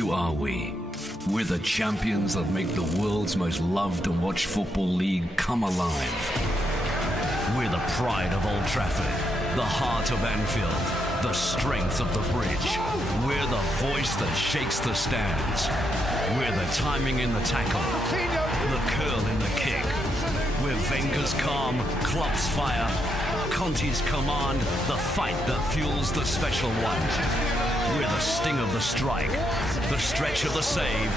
Who are we? We're the champions that make the world's most loved and watched football league come alive. We're the pride of Old Trafford, the heart of Anfield, the strength of the bridge. We're the voice that shakes the stands. We're the timing in the tackle, the curl in the kick. We're Wenger's calm, Klopp's fire, Conte's command, the fight that fuels the special one. We're the sting of the strike, the stretch of the save.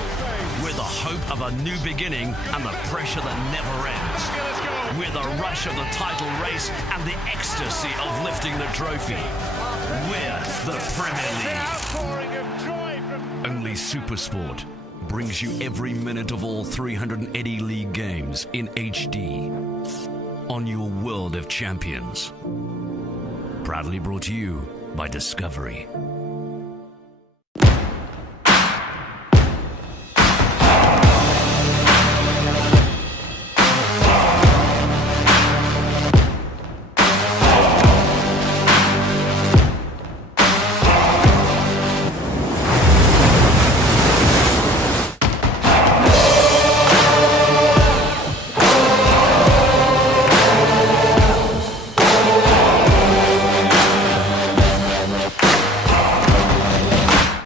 We're the hope of a new beginning and the pressure that never ends. We're the rush of the title race and the ecstasy of lifting the trophy. We're the Premier League. Only SuperSport brings you every minute of all 380 league games in HD on your World of Champions. Proudly brought to you by Discovery.